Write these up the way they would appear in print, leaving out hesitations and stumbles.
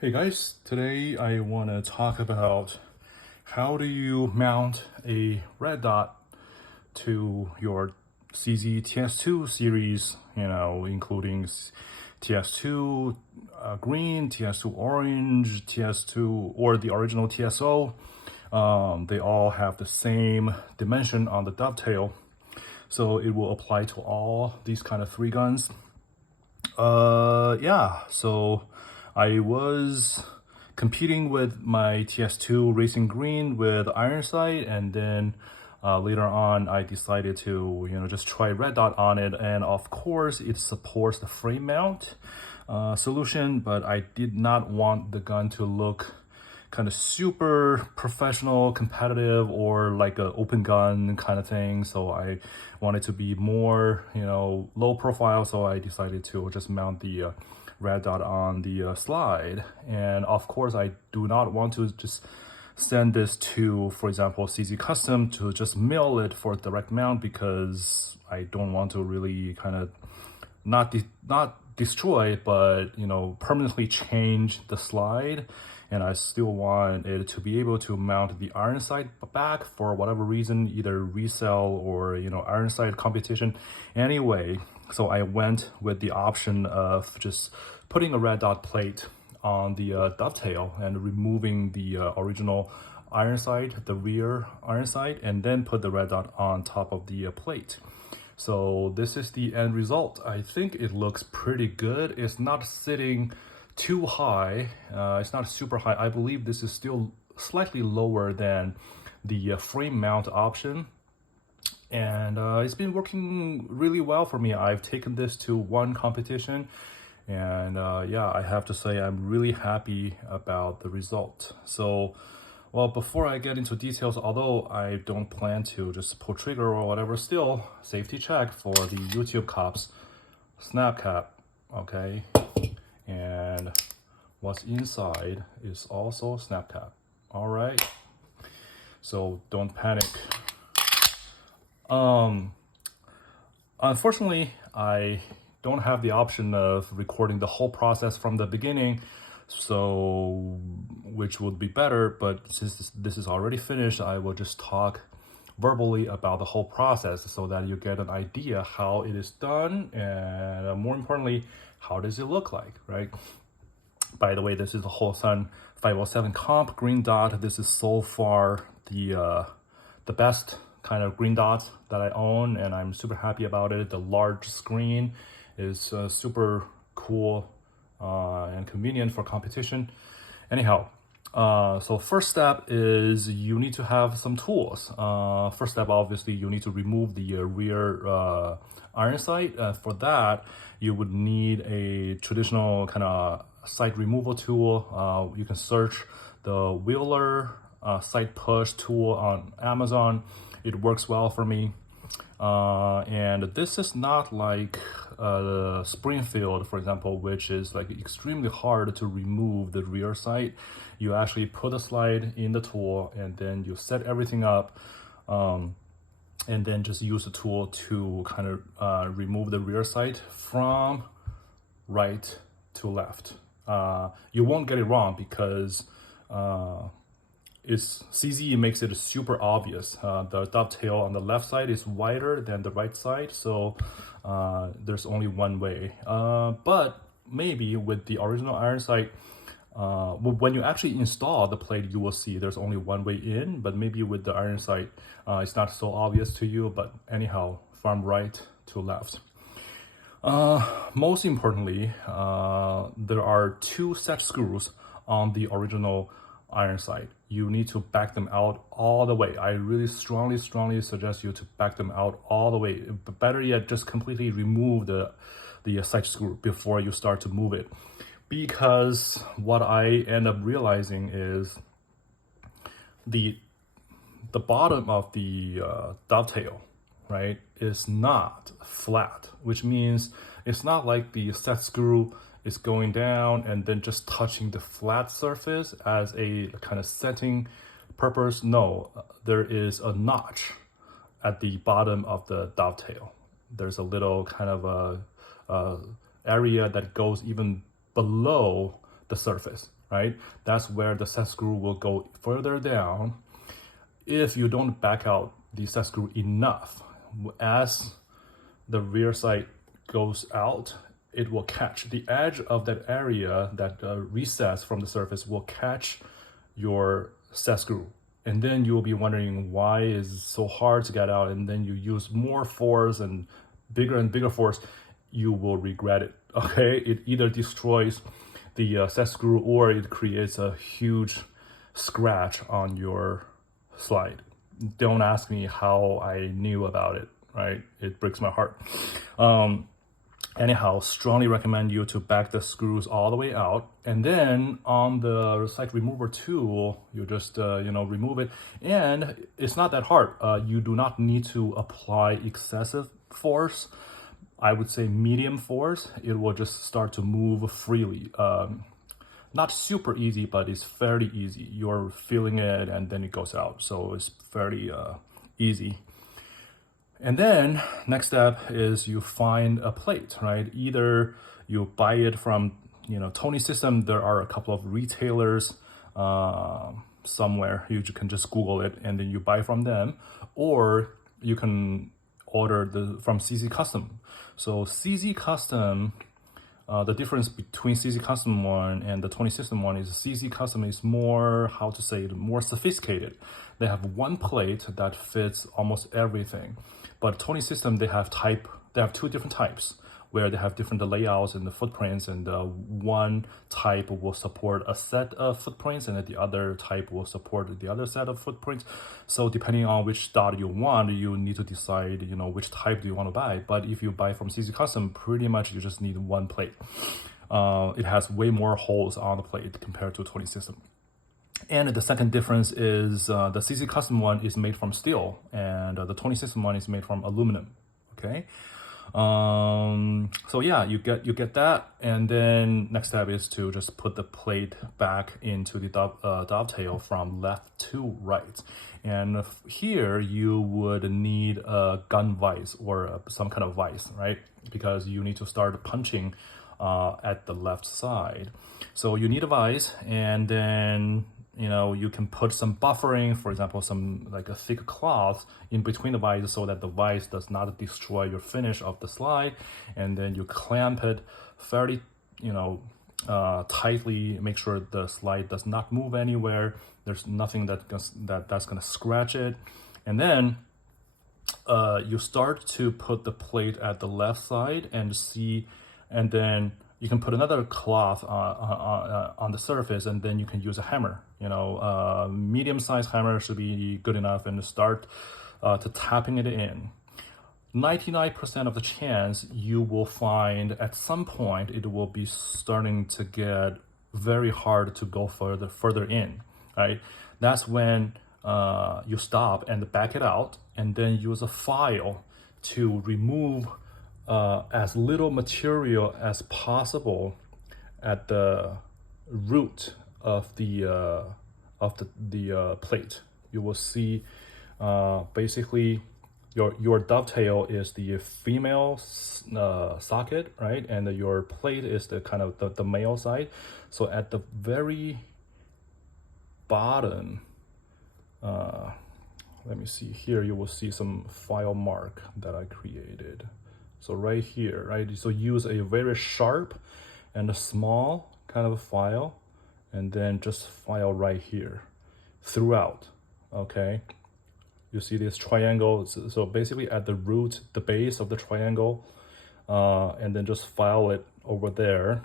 Hey guys, today I want to talk about how do you mount a red dot to your CZ TS2 series, including TS2 green, TS2 orange, TS2 or the original TSO. They all have the same dimension on the dovetail, so it will apply to all these kind of three guns. So I was competing with my TS2 Racing Green with iron sight, and then later on I decided to just try red dot on it, and of course it supports the frame mount solution, but I did not want the gun to look kind of super professional, competitive, or like an open gun kind of thing. So I wanted to be more, low profile. So I decided to just mount the red dot on the slide. And of course, I do not want to just send this to, for example, CZ Custom to just mill it for direct mount, because I don't want to really kind of not destroy it, but permanently change the slide. And I still want it to be able to mount the iron sight back for whatever reason, either resell or iron sight competition anyway. So I went with the option of just putting a red dot plate on the dovetail and removing the original iron sight, the rear iron sight, and then put the red dot on top of the plate. So this is the end result. I think it looks pretty good. It's not sitting too high. It's not super high. I believe this is still slightly lower than the frame mount option. And it's been working really well for me. I've taken this to one competition, and I have to say I'm really happy about the result. So, well, before I get into details, although I don't plan to just pull trigger or whatever, still safety check for the YouTube cops. Snap cap, okay? And what's inside is also snap cap. All right, so don't panic. Unfortunately, I don't have the option of recording the whole process from the beginning, so which would be better, but since this is already finished, I will just talk verbally about the whole process so that you get an idea how it is done, and more importantly, how does it look like, right? By the way, this is the Holosun 507 comp green dot. This is so far the best kind of green dot that I own, and I'm super happy about it. The large screen is super cool and convenient for competition. Anyhow, so first step is you need to have some tools. First step, obviously, you need to remove the rear iron sight. For that, you would need a traditional kind of sight removal tool. You can search the Wheeler sight push tool on Amazon. It works well for me. And this is not like Springfield, for example, which is like extremely hard to remove the rear sight. You actually put a slide in the tool, and then you set everything up, and then just use the tool to kind of remove the rear sight from right to left. You won't get it wrong because CZ makes it super obvious. The dovetail on the left side is wider than the right side, so there's only one way. But maybe with the original iron sight, when you actually install the plate, you will see there's only one way in, but maybe with the iron sight, it's not so obvious to you, but anyhow, from right to left. Most importantly, there are two set screws on the original iron sight. You need to back them out all the way. I really strongly suggest you to back them out all the way. But better yet, just completely remove the sight screw before you start to move it. Because what I end up realizing is the bottom of the dovetail, right, is not flat, which means it's not like the set screw is going down and then just touching the flat surface as a kind of setting purpose. No, there is a notch at the bottom of the dovetail. There's a little kind of a area that goes even below the surface, right? That's where the set screw will go further down. If you don't back out the set screw enough, as the rear side goes out, it will catch the edge of that area, that recess from the surface will catch your set screw. And then you'll be wondering why is it so hard to get out, and then you use more force and bigger force, you will regret it, okay? It either destroys the set screw or it creates a huge scratch on your slide. Don't ask me how I knew about it, right? It breaks my heart. Anyhow, strongly recommend you to back the screws all the way out, and then on the side remover tool, you just remove it, and it's not that hard. You do not need to apply excessive force. I would say medium force. It will just start to move freely. Not super easy, but it's fairly easy. You're feeling it, and then it goes out, so it's fairly easy. And then next step is you find a plate, right? Either you buy it from, Tony System. There are a couple of retailers somewhere. You can just Google it and then you buy from them, or you can order from CZ Custom. So CZ Custom, the difference between CZ Custom one and the Tony System one is CZ Custom is more, more sophisticated. They have one plate that fits almost everything. But Tony System, they have two different types where they have different layouts and the footprints, and one type will support a set of footprints and the other type will support the other set of footprints. So depending on which dot you want, you need to decide, which type do you want to buy. But if you buy from CZ Custom, pretty much you just need one plate. It has way more holes on the plate compared to Tony System. And the second difference is the CZ Custom one is made from steel, and the Tony System one is made from aluminum. Okay, so yeah, you get that, and then next step is to just put the plate back into the dovetail from left to right. And here you would need a gun vise or some kind of vise, right? Because you need to start punching at the left side. So you need a vise, and then you can put some buffering, for example, like a thick cloth in between the vise so that the vise does not destroy your finish of the slide. And then you clamp it fairly, tightly, make sure the slide does not move anywhere. There's nothing that's gonna scratch it. And then you start to put the plate at the left side and then you can put another cloth on the surface, and then you can use a hammer. Medium-sized hammer should be good enough, and start to tapping it in. 99% of the chance you will find at some point it will be starting to get very hard to go further in, right? That's when you stop and back it out, and then use a file to remove as little material as possible at the root of the plate. You will see basically your dovetail is the female socket, right? And your plate is the kind of the male side. So at the very bottom, let me see here, you will see some file mark that I created. So right here, right? So use a very sharp and a small kind of a file, and then just file right here throughout, okay? You see this triangle, so basically at the root, the base of the triangle, and then just file it over there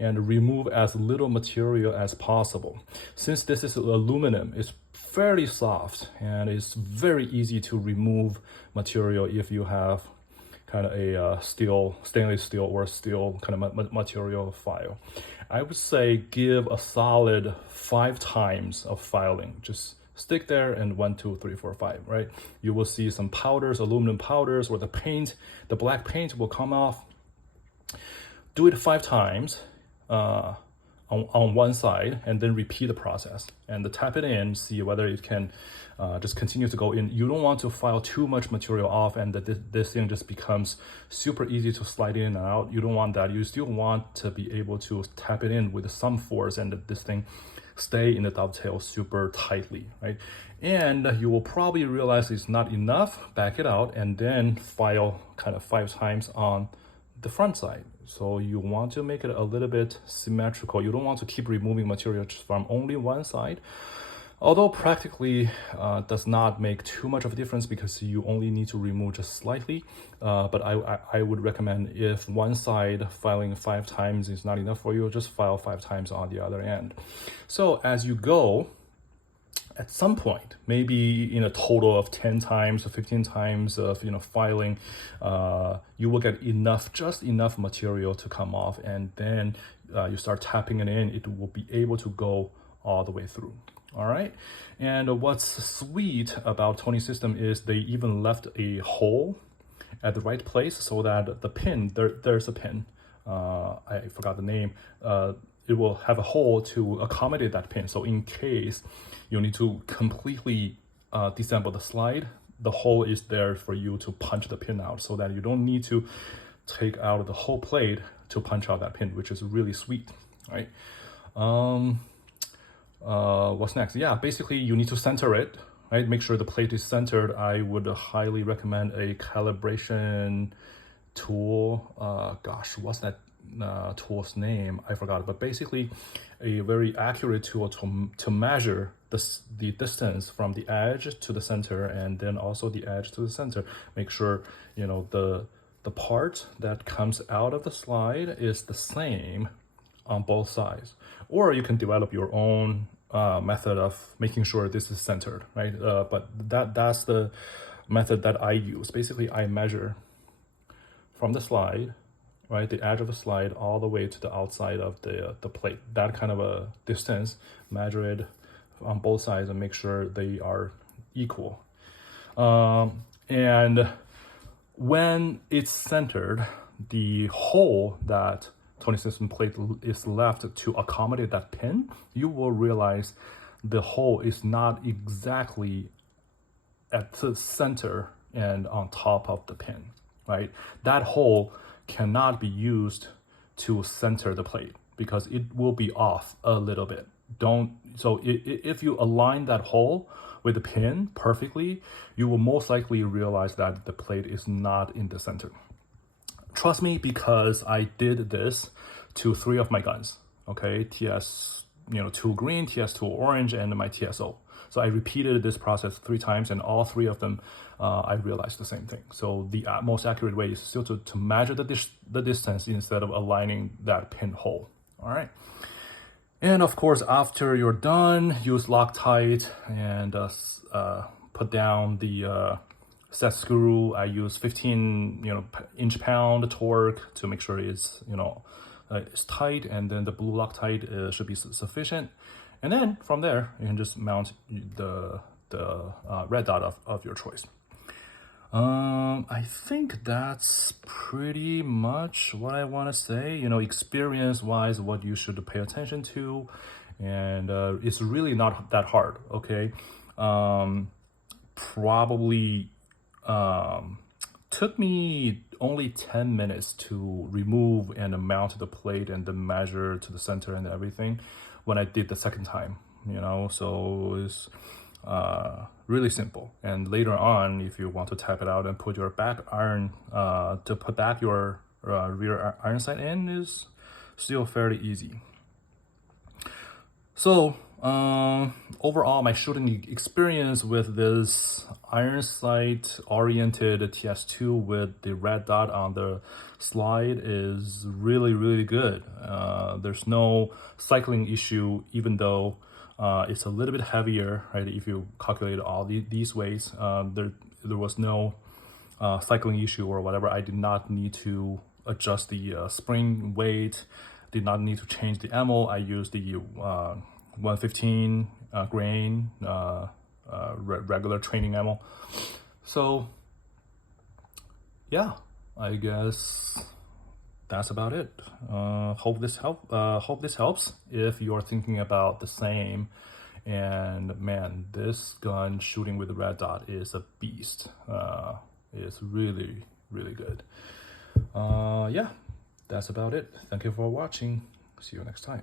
and remove as little material as possible. Since this is aluminum, it's fairly soft and it's very easy to remove material if you have kind of a stainless steel or steel kind of material file. I would say give a solid 5 times of filing. Just stick there and 1, 2, 3, 4, 5, right? You will see some powders, aluminum powders, or the paint, the black paint will come off. Do it 5 times. on one side, and then repeat the process and tap it in, see whether it can just continue to go in. You don't want to file too much material off and that this thing just becomes super easy to slide in and out. You don't want that. You still want to be able to tap it in with some force and that this thing stay in the dovetail super tightly, right? And you will probably realize it's not enough, back it out, and then file kind of 5 times on the front side. So you want to make it a little bit symmetrical. You don't want to keep removing material from only one side. Although practically does not make too much of a difference because you only need to remove just slightly. But I would recommend if one side filing 5 times is not enough for you, just file 5 times on the other end. So as you go, at some point, maybe in a total of 10 times or 15 times of filing, you will get just enough material to come off, and then you start tapping it in, it will be able to go all the way through. All right, and what's sweet about Tony's system is they even left a hole at the right place so that the pin, there's a pin, I forgot the name, it will have a hole to accommodate that pin. So in case you need to completely disassemble the slide, the hole is there for you to punch the pin out so that you don't need to take out the whole plate to punch out that pin, which is really sweet, right? What's next? Yeah, basically you need to center it, right? Make sure the plate is centered. I would highly recommend a calibration tool. Gosh, what's that tool's name? I forgot, but basically a very accurate tool to measure the distance from the edge to the center, and then also the edge to the center. Make sure the part that comes out of the slide is the same on both sides. Or you can develop your own method of making sure this is centered, right? But that's the method that I use. Basically, I measure from the slide, right, the edge of the slide all the way to the outside of the plate. That kind of a distance, measure it on both sides and make sure they are equal. And when it's centered, the hole that Tony system plate is left to accommodate that pin, you will realize the hole is not exactly at the center and on top of the pin, right? That hole cannot be used to center the plate because it will be off a little bit. So if you align that hole with the pin perfectly, you will most likely realize that the plate is not in the center. Trust me, because I did this to 3 of my guns, okay? TS2 green, TS2 orange, and my TSO. So I repeated this process 3 times, and all 3 of them, I realized the same thing. So the most accurate way is still to measure the distance instead of aligning that pinhole, all right? And of course, after you're done, use Loctite and put down the set screw. I use 15 inch-pound torque to make sure it's it's tight, and then the blue Loctite should be sufficient. And then from there, you can just mount the red dot of your choice. I think that's pretty much what I want to say. Experience-wise, what you should pay attention to, and it's really not that hard. Okay, probably took me only 10 minutes to remove and mount the plate and then measure to the center and everything when I did the second time. So it's really simple. And later on, if you want to tap it out and put your back iron to put back your rear iron sight in, is still fairly easy. So overall, my shooting experience with this iron sight oriented TS2 with the red dot on the slide is really, really good. There's no cycling issue, even though it's a little bit heavier, right? If you calculate all these weights, there was no cycling issue or whatever. I did not need to adjust the spring weight, did not need to change the ammo. I used the 115 grain regular training ammo. So yeah, I guess that's about it. Hope this helps if you're thinking about the same. And man, this gun shooting with the red dot is a beast. It's really, really good. Yeah, that's about it. Thank you for watching. See you next time.